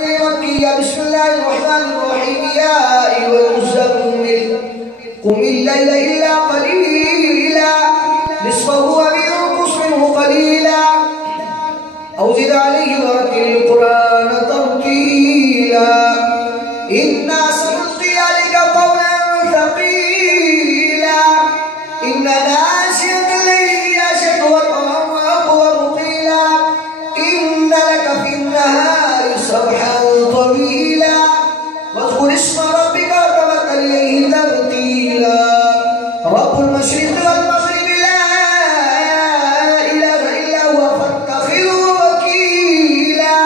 بسم الله الرحمن الرحيم. يا أيها المزمل قم الليل إلا قليلا نصفه أو انقص منه قليلا أو زد عليه ورتل القرآن ترتيلا إنا سنلقي عليك قولا ثقيلا إن ناشئة الليل هي أشد وطئا وأقوم قيلا إن لك في النهار سبحا طويلا واذكر اسم ربك وتوكل إليه ترتيلا رب المشرق والمغرب لا إله إلا هو فاتخذه وكيلا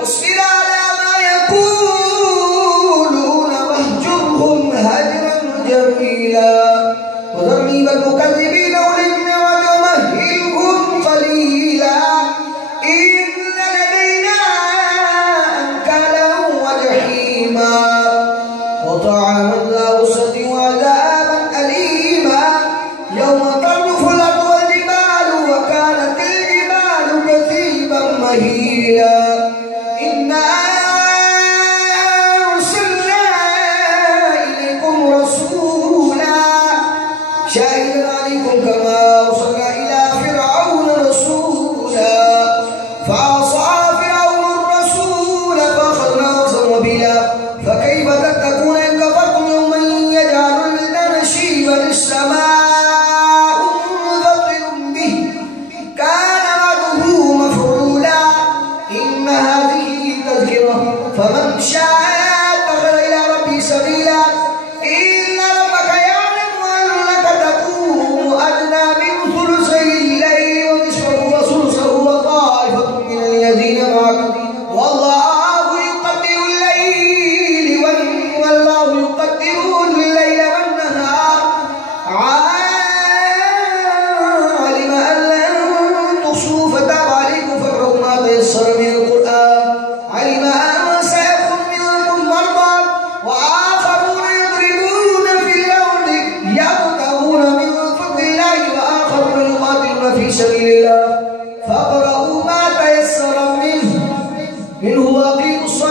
واصبر على ما يقولون واهجرهم هجرا جميلا وذرني والمكذبين أولي النعمة ومهلهم قليلا إن لدينا أنكالا وجحيما وطعاما ذا غصة وعذابا أليما يوم ترجف الأرض والجبال وكانت الجبال كثيبا مهيلا إنا أرسلنا إليكم رسولا شاهدا عليكم كما أرسلنا إلى فرعون رسولا فعصى فرعون الرسول فأخذناه أخذا وبلا فكيف تتقون إن كفرتم يوما يجعل الولدان شيبا السماء منفطر به كان وعده مفعولا إن هذه تذكرة فمن شاء اتخذ إلى ربه سبيلا إن ربك يعلم أنك تقوم أدنى من ثلثي الليل ونصفه وثلثه وطائفة من الذين معك والله يقدر الليل والنهار علم أن لن تحصوا فتاب عليكم فاقرؤوا ما تيسر من القرآن علم أن سيكون منكم مرضى وآخرون يضربون في الأرض يبتغون من فضل الله وآخرون يقاتلون في سبيل الله فاقرؤوا ما تيسر منه واقيموا الصلاة